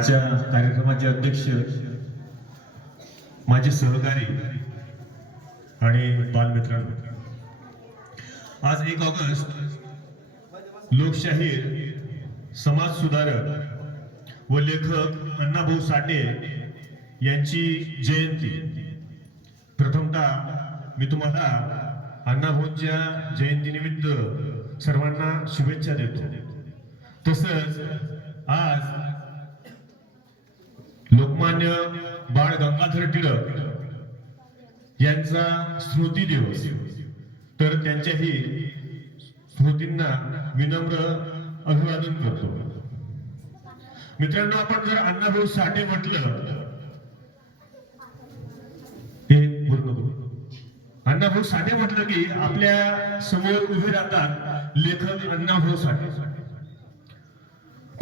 आजच्या कार्यक्रमाचे अध्यक्ष माझे सहकारी आणि बालमित्रांनो आज एक ऑगस्ट लोकशाहीर समाज सुधारक व लेखक अण्णाभाऊ साठे यांची जयंती. प्रथमतः मी तुम्हाला अण्णाभाऊंच्या जयंतीनिमित्त सर्वांना शुभेच्छा देतो. तसंच आज लोकमान्य बाळ गंगाधर टिळक यांचा स्मृती दिवस. तर त्यांच्याही स्मृतींना विनम्र अभिवादन करतो. मित्रांनो आपण जर अण्णाभाऊ साठे म्हटलं हे पूर्ण करू. अण्णाभाऊ साठे म्हटलं की आपल्यासमोर उभे राहतात लेखक अण्णाभाऊ साठे.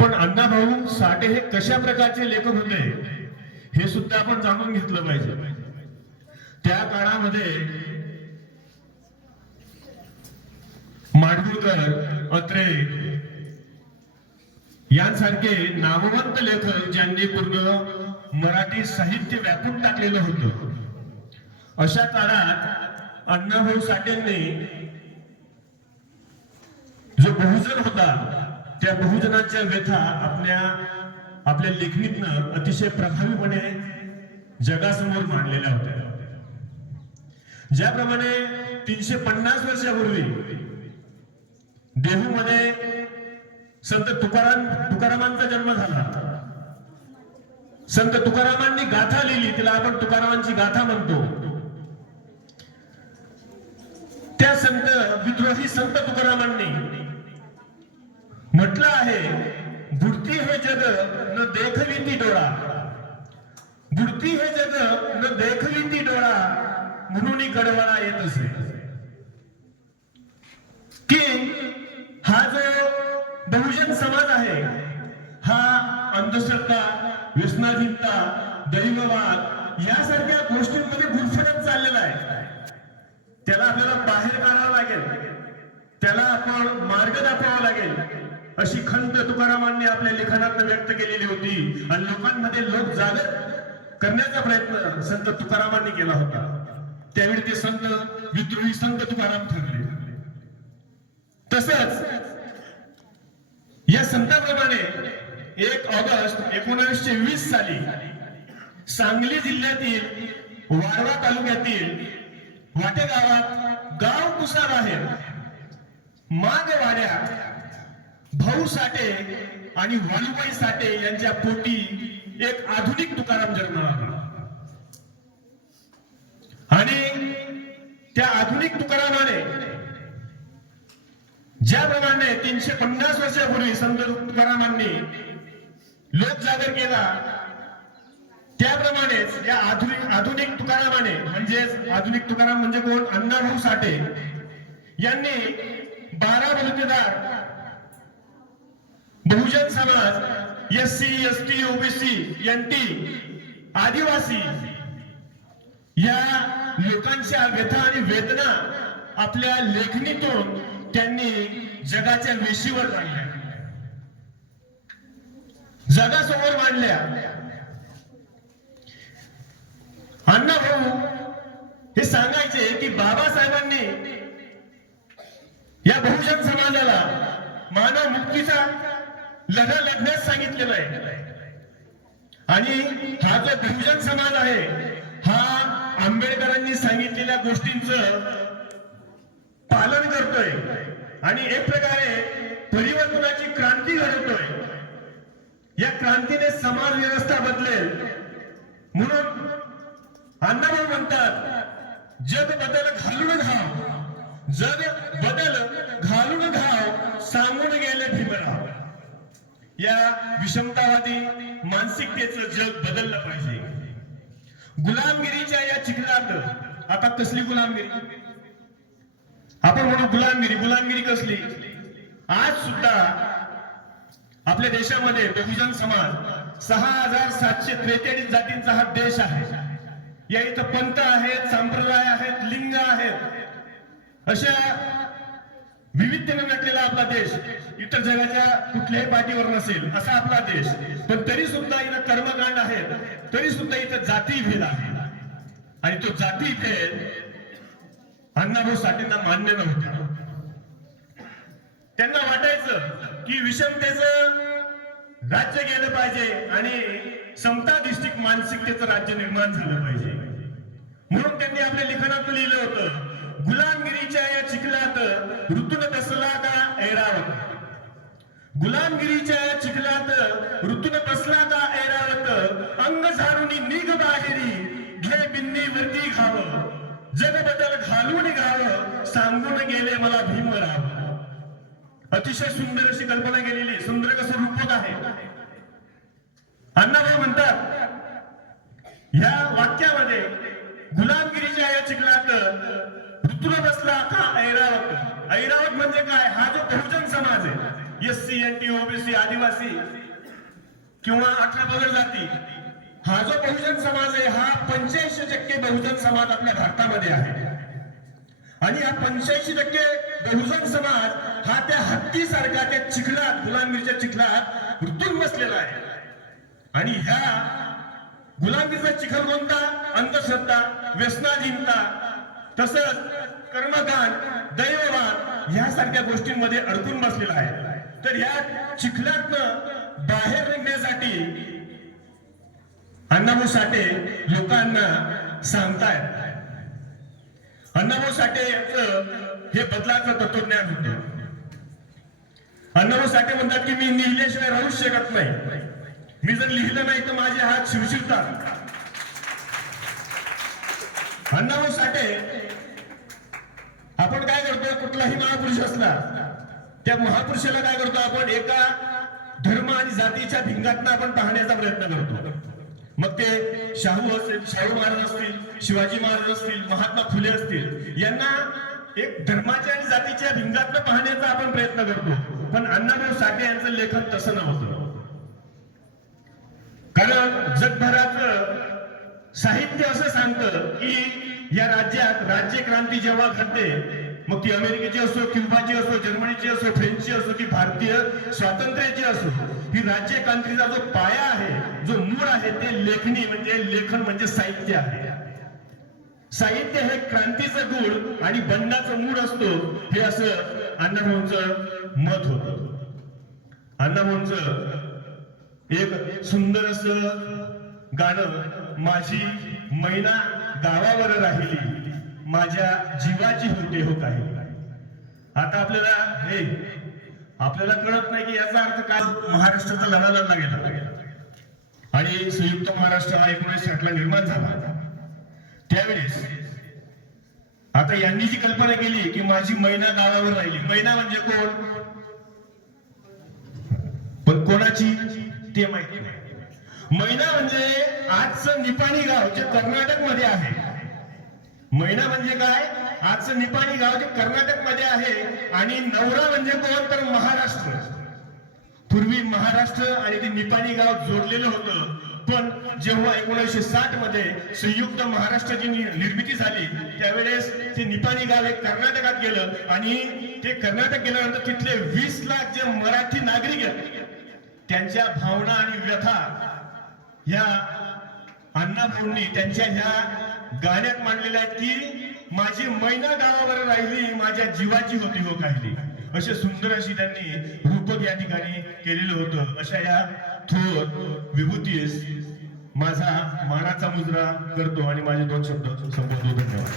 पण अण्णाभाऊ साठे हे कशा प्रकारचे लेखक होते हे सुद्धा आपण जाणून घेतलं पाहिजे. त्या काळामध्ये माडगुळकर अत्रे यांसारखे नामवंत लेखक ज्यांनी पूर्ण मराठी साहित्य व्यापून टाकलेलं होतं अशा काळात अण्णाभाऊ साठेंनी जो बहुजन होता त्या बहुजनाच्या व्यथा आपल्या आपल्या लेखणीतनं अतिशय प्रभावीपणे जगासमोर मांडलेल्या होत्या. ज्याप्रमाणे तीनशे पन्नास वर्षापूर्वी देहूमध्ये संत तुकाराम तुकारामांचा जन्म झाला. संत तुकारामांनी गाथा लिहिली तिला आपण तुकारामांची गाथा म्हणतो. त्या संत विद्रोही संत तुकारामांनी म्हटलं आहे बुडती हे जग न देखली ती डोळा. बुडती हे जग न देखली ती डोळा म्हणून गडबडा येत असे. की हा जो बहुजन समाज आहे हा अंधश्रद्धा व्यसनाधीनता दैववाद यासारख्या गोष्टींमध्ये गुरफटत चाललेला आहे. त्याला आपल्याला बाहेर काढावं लागेल. त्याला आपण मार्ग दाखवावा लागेल. अशी खंत तुकारामांनी आपल्या लिखाणात व्यक्त केलेली होती. आणि लोकांमध्ये लोक जागर करण्याचा प्रयत्न संत तुकारामांनी केला होता. त्यावेळी ते संत विद्रोही संत तुकाराम ठरले. तसंच या संताप्रमाणे एक ऑगस्ट एकोणीसशे वीस साली सांगली जिल्ह्यातील वाळवा तालुक्यातील वाटे गावात गाव कुसा बाहेर माग वाड्यात भाऊ साठे आणि वालुबाई साठे यांच्या पोटी एक आधुनिक तुकाराम जन्माला आणि त्या आधुनिक तुकारामाने ज्याप्रमाणे तीनशे पन्नास वर्षापूर्वी संत तुकारामांनी लोक जागर केला त्याप्रमाणेच या आधुनिक आधुनिक तुकारामाने म्हणजेच आधुनिक तुकाराम म्हणजे कोण? अण्णाभाऊ साठे यांनी बारा बलुतेदार बहुजन समाज S C S T OBC N T आदिवासी या लोकांच्या व्यथा आणि वेदना आपल्या लेखणीतून त्यांनी जगाच्या वेशीवर मांडल्या. जगासमोर मांडल्या. अण्णा भाऊ हे सांगायचे की बाबासाहेबांनी या बहुजन समाजाला मानव मुक्तीचा लढा लढण्यास सांगितलेला आहे. आणि हा जो बहुजन समाज आहे हा आंबेडकरांनी सांगितलेल्या गोष्टींच पालन करतोय. आणि एक प्रकारे परिवर्तनाची क्रांती घडवतोय. या क्रांतीने समाज व्यवस्था बदलेल. म्हणून अण्णाभाऊ म्हणतात जग बदल घालून घाव. जग बदल घा घाव सांगून गेले भीमराव या विषमतावादी मानसिकतेचं जग बदललं पाहिजे. गुलामगिरीच्या या चिखलात आता कसली गुलामगिरी? आपण म्हणू गुलामगिरी गुलामगिरी कसली? आज सुद्धा आपल्या देशामध्ये बहुजन समाज सहा हजार सातशे त्रेचाळीस जातींचा हा देश आहे. या इथं पंथ आहेत संप्रदाय आहेत लिंग आहेत. अशा विविधतेने नटलेला आपला देश इतर जगाच्या कुठल्याही पाठीवर नसेल असा आपला देश. पण तरी सुद्धा इथं कर्मकांड आहे. तरी सुद्धा इथं जाती भेद आहे. आणि तो जाती भेद अण्णाभाऊ साठेंना मान्य नव्हता. त्यांना वाटायचं की विषमतेच राज्य गेलं पाहिजे आणि समताधिष्ठिक मानसिकतेचं राज्य निर्माण झालं पाहिजे. म्हणून त्यांनी आपल्या लिखाणात लिहिलं होतं गुलामगिरीच्या या चिखलात ऋतून बसला का ऐरावत गुलामगिरीच्या या चिखलात ऋतून बसला का ऐरावत अंग झाडून निघ बाहेरी घे बिन्नी वरती घाव. जग बदल घालून घाव सांगून गेले मला भीमराव अतिशय सुंदर अशी कल्पना केलेली सुंदर कसं रूपक आहे. अण्णाभाऊ म्हणतात ह्या वाक्यामध्ये गुलामगिरीच्या या चिखलात ऋतूला बसला का ऐरावत ऐरावत म्हणजे काय हा जो बहुजन समाज आहे S C N T OBC आदिवासी किंवा अठरा पगड जाती हा जो बहुजन समाज आहे हा पंच्याऐंशी टक्के बहुजन समाज आपल्या भारतामध्ये आहे. आणि हा पंच्याऐंशी टक्के बहुजन समाज हा त्या हत्तीसारखा त्या चिखलात गुलामगिरीच्या चिखलात ऋतून बसलेला आहे. आणि ह्या गुलामगिरीचा चिखल कोणता? अंधश्रद्धा व्यसनाधीनता तसंच कर्मदान दैववाद ह्यासारख्या गोष्टींमध्ये अडकून बसलेला आहे. तर ह्या चिखलातनं बाहेर निघण्यासाठी अण्णाभाऊ साठे लोकांना सांगतायत. अण्णाभाऊ साठे यांचं हे बदलाचं तत्वज्ञान होत. अण्णाभाऊ साठे म्हणतात की मी लिहिल्याशिवाय राहूच शकत नाही. मी जर लिहिलं नाही तर माझे हात शिवशिवतात अण्णाभाऊ साठे आपण काय करतो कुठलाही महापुरुष असला त्या महापुरुषाला काय करतो आपण? एका धर्म आणि जातीच्या भिंगातनं आपण पाहण्याचा प्रयत्न करतो. मग ते शाहू असतील शाहू महाराज असतील शिवाजी महाराज असतील महात्मा फुले असतील यांना एक धर्माच्या आणि जातीच्या भिंगातनं पाहण्याचा आपण प्रयत्न करतो. पण अण्णाभाऊ साठे यांचं लेखन तसं नव्हतं. कारण जगभरात साहित्य असं सांगतं की या राज्यात राज्य क्रांती जेव्हा घडते मग ती अमेरिकेची असो क्युबाची असो जर्मनीची असो फ्रेंचची असो की भारतीय स्वातंत्र्याची असो ही राज्यक्रांतीचा जो पाया आहे जो मूळ आहे ते लेखणी म्हणजे लेखन म्हणजे साहित्य आहे. साहित्य हे क्रांतीचं गुण आणि बंडाचं मूळ असतो हे असं अण्णाभाऊंचं मत होत. अण्णाभाऊंच एक सुंदर असं गाणं माझी मैना गावावर राहिली. माझ्या जीवाची होते होत आहे. आता आपल्याला हे आपल्याला कळत नाही की याचा अर्थ काय? महाराष्ट्राचा लढा लढला गेला. आणि संयुक्त महाराष्ट्र हा एकोणीसशे आठला निर्माण झाला. त्यावेळेस आता यांनी जी कल्पना केली की माझी मैना गावावर राहिली. मैना म्हणजे कोण? पण कोणाची? ते माहिती नाही. मैना म्हणजे आजचं निपाणी गाव जे कर्नाटकमध्ये आहे. महिना म्हणजे काय? आजचं निपाणी गाव जे कर्नाटकमध्ये आहे आणि नवरा म्हणजे कोण? तर महाराष्ट्र. पूर्वी महाराष्ट्र आणि ते निपाणी गाव जोडलेलं होतं. पण जेव्हा एकोणीसशे साठमध्ये संयुक्त महाराष्ट्राची निर्मिती झाली त्यावेळेस ते निपाणी गाव हे कर्नाटकात गेलं आणि ते कर्नाटक गेल्यानंतर तिथले वीस लाख जे मराठी नागरिक आहेत त्यांच्या भावना आणि व्यथा ह्या अण्णाभाऊंनी त्यांच्या ह्या गाण्यात मांडलेल्या आहेत की माझी मैना गावावर राहिली माझ्या जीवाची होती हो काहिली. असे सुंदर अशी त्यांनी रूपक या ठिकाणी केलेलं होतं. अशा या थोर विभूतीस माझा मानाचा मुजरा करतो आणि माझे दोन शब्द संपवतो. धन्यवाद.